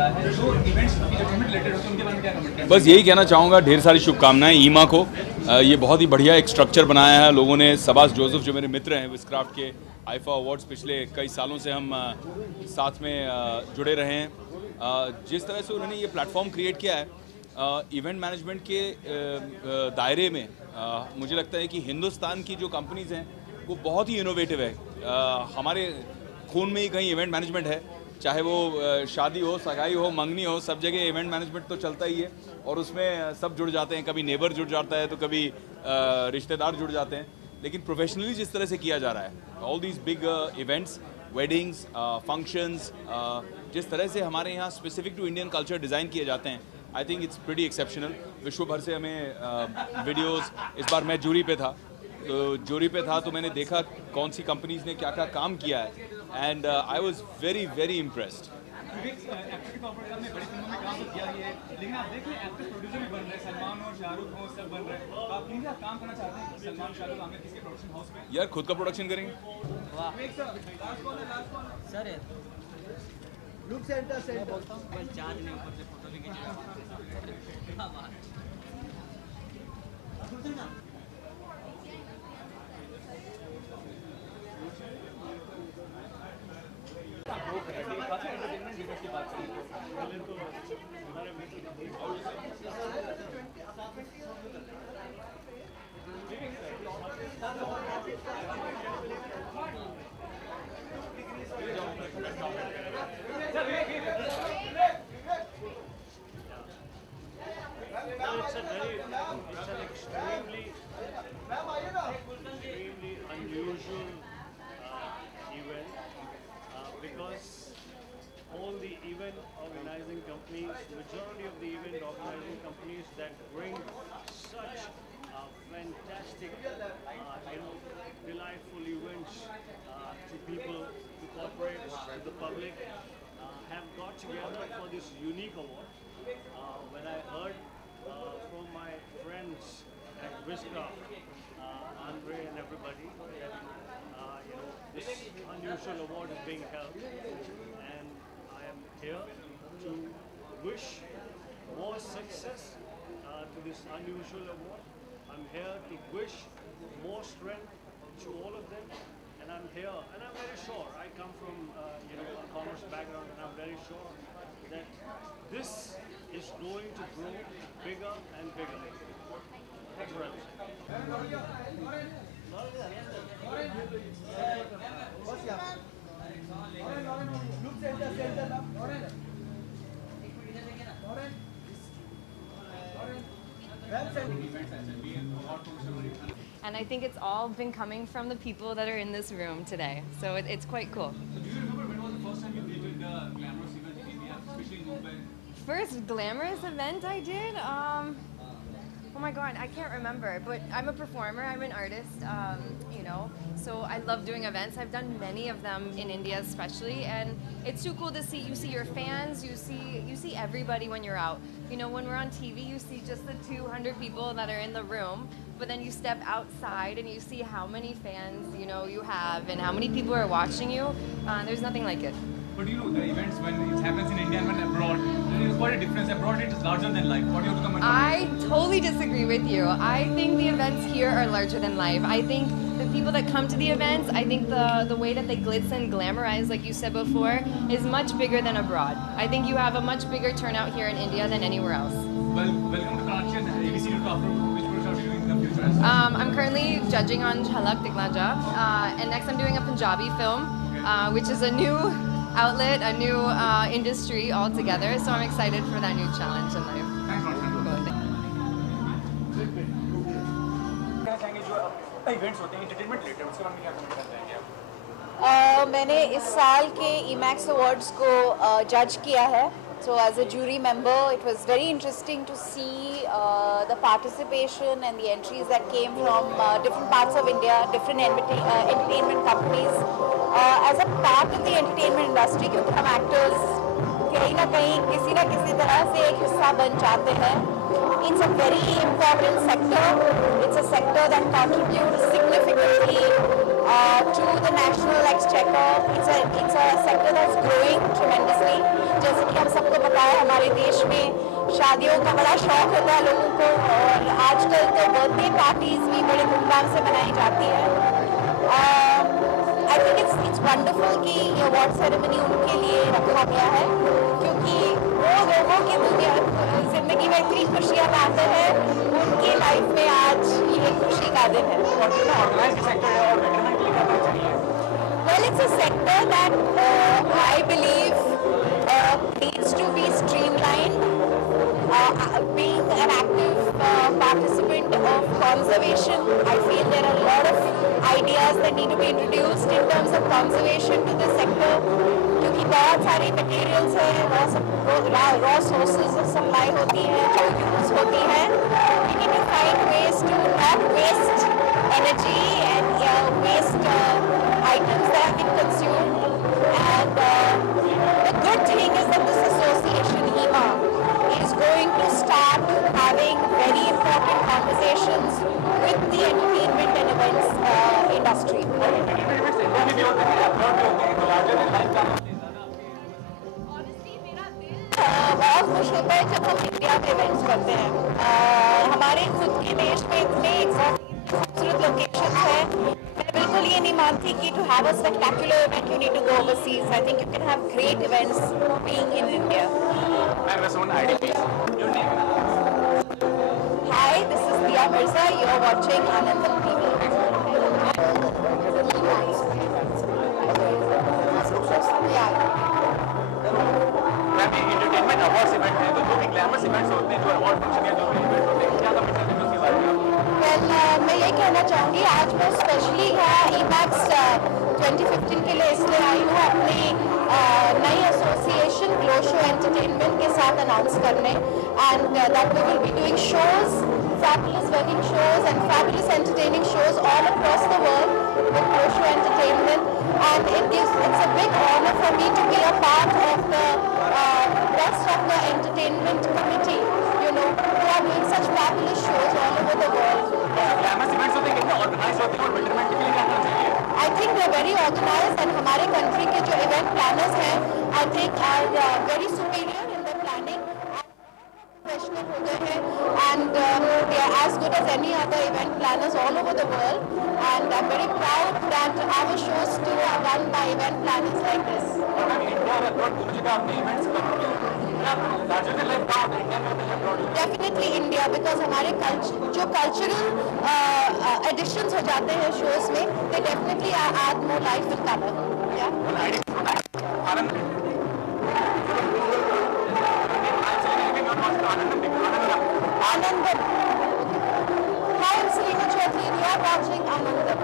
रहा है, जो इवेंट्स एंटरटेनमेंट रिलेटेड होते हैं उनके बारे में क्या कमेंट करें? बस यही कहना चाहूँगा, ढेर सारी शुभकामनाएं ईमा को। ये बहुत ही बढ़िया एक स्ट्रक्चर बनाया है लोगों ने। सबास जोसेफ जो मेरे मित्र हैं विस्क्राफ्ट के, आईफा अवार्ड्स पिछले कई सालों से हम साथ में जुड़े रहे हैं। जिस तरह से उन्होंने ये प्लेटफॉर्म क्रिएट किया है इवेंट मैनेजमेंट के दायरे में, मुझे लगता है कि हिंदुस्तान की जो कंपनीज़ हैं वो बहुत ही इनोवेटिव है। हमारे खून में ही कहीं इवेंट मैनेजमेंट है, चाहे वो शादी हो, सगाई हो, मंगनी हो, सब जगह इवेंट मैनेजमेंट तो चलता ही है और उसमें सब जुड़ जाते हैं। कभी नेबर जुड़ जाता है तो कभी रिश्तेदार जुड़ जाते हैं, लेकिन प्रोफेशनली जिस तरह से किया जा रहा है all these big events, weddings, functions, जिस तरह से हमारे यहाँ specific to Indian culture design किए जाते हैं, I think it's pretty exceptional. विश्व भर से हमें वीडियोस, इस बार मैं जूरी पे था, तो जूरी पे था तो मैंने देखा कौन सी कंपनीज ने क्या क्या काम किया है, and I was very very impressed. Actor के तौर पर आपने बड़ी फिल्मों में काम तो किया ही है, लेकिन आप देख रहे हैं एक्टर प्रोड्यूसर भी बन रहे हैं, सलमान और शाहरुख हो, सब बन रहे हैं। तो आप प्लीज आप काम करना चाहते हैं सलमान, शाहरुख, आमिर किसके प्रोडक्शन हाउस में? यार खुद का प्रोडक्शन करेंगे। सर लुक सेंटर बोलता हूँ, बस चार्ज नहीं, ऊपर से फोटो भी खींचेगा। Extremely unusual event because all the event organizing companies, majority of the event organizing companies that bring such fantastic, delightful events to people, to corporates, to the public, have got together for this unique award. When I heard from my friends at Viscraft, Andre and everybody, that this unusual award is being held, and I am here to wish more success to this unusual award. I'm here to wish more strength to all of them, and I'm here, and I'm very sure, I come from a commerce background, and I'm very sure that this is going to grow bigger and bigger. Thanks for having me. And I think it's all been coming from the people that are in this room today. So it's quite cool. So do you remember when was the first time you did the glamorous event in India, especially in Mumbai? First glamorous event I did? Oh my God, I can't remember. But I'm a performer, I'm an artist, so I love doing events. I've done many of them in India especially, and it's too cool to see. You see your fans, you see everybody when you're out. When we're on TV, you see just the 200 people that are in the room, but then you step outside and you see how many fans you have and how many people are watching you. There's nothing like it. But the events when it happens in India and when abroad, there is quite a difference. Abroad it is larger than life. What do you have to comment on? I totally disagree with you. I think the events here are larger than life. I think the people that come to the events, I think the way that they glitz and glamorize, like you said before, is much bigger than abroad. I think you have a much bigger turnout here in India than anywhere else. Well, welcome to Karachi and ABC to after which product are you doing in the future as well? I'm currently judging on Jhalak Dikhla Ja, and next I'm doing a Punjabi film, which is a new outlet, a new industry altogether. So I'm excited for that new challenge in life. Thanks a lot. Events होते हैं entertainment related, उसके बारे में क्या comment करते हैं आप? मैंने इस साल के ईमैक्स अवार्ड्स को जज किया है. So as a jury member, it was very interesting to see the participation and the entries that came from different parts of India, different entertainment companies. As a part of the entertainment industry, क्योंकि हम actors कहीं ना कहीं किसी ना किसी तरह से एक हिस्सा बन जाते हैं. It's a very important sector. It's a sector that contributes significantly to the national exchequer. It's a sector that's growing tremendously. जैसे कि हम सबको पता है हमारे देश में शादियों का बड़ा शौक होता है लोगों को, और आजकल तो बर्थडे पार्टीज भी बड़े धूमधाम से मनाई जाती है। आई थिंक इट्स वंडरफुल कि ये अवार्ड सेरेमनी उनके लिए रखा गया है, क्योंकि वो लोगों की दुनिया जिंदगी में इतनी खुशियाँ लाते हैं, उनकी लाइफ में आज ये खुशी का दिन है। Well, it's a sector that I believe needs to be streamlined. Being an active participant of conservation, I feel there are a lot of ideas that need to be introduced in terms of conservation to this sector, क्योंकि बहुत सारी materials हैं, raw sources of supply होती हैं, जो use होती हैं. We need to find ways to not waste energy and waste items that have been consumed. And the good thing is that this association, EMA, is going to start having very important conversations with the entertainment and events industry. बहुत खुश होता है जब हम India में events करते हैं। हमारे खुद के देश में इतने खूबसूरत लोकेशन हैं, मैं बिल्कुल ये नहीं मानती कि to have a spectacular event you need to go overseas. I think you can have great events being in India. Hi, this is Dia Mirza, you are watching Anandam TV. Entertainment awards event है, तो जो भी ग्लैमरस इवेंट्स होते हैं, जो award function या जो भी इवेंट होते हैं, क्या कमेंट करते हैं उसके बारे में? वेल, मैं ये कहना चाहूँगी, आज मैं स्पेशली यहाँ ईमैक्स 2015 के लिए इसलिए आई हूँ अपनी नई एसोसिएशन ग्लो शो एंटरटेनमेंट के साथ अनाउंस करने, and that we will be doing shows, fabulous wedding shows and fabulous entertaining shows all across the world with Glow Show Entertainment, and it's a big honor for me to be a part of the best of the entertainment committee, you know, who are doing such fabulous shows all over the world. Glamorous events होते हैं, कितने organise होते हैं और betterment के लिए क्या करना चाहिए? I think they are very organized, and हमारे कंट्री के जो इवेंट प्लानर्स हैं, I think are very superior in their planning. Professional हो गए हैं, and they are as good as any other event planners all over the world, and I'm very proud that our shows too are run by event planners like this. Definitely India, because हमारे जो cultural additions हो जाते हैं shows में, they definitely add more life and color. Yeah. Anandam. Hi, I'm Selena Chaudhary. You are watching Anandam.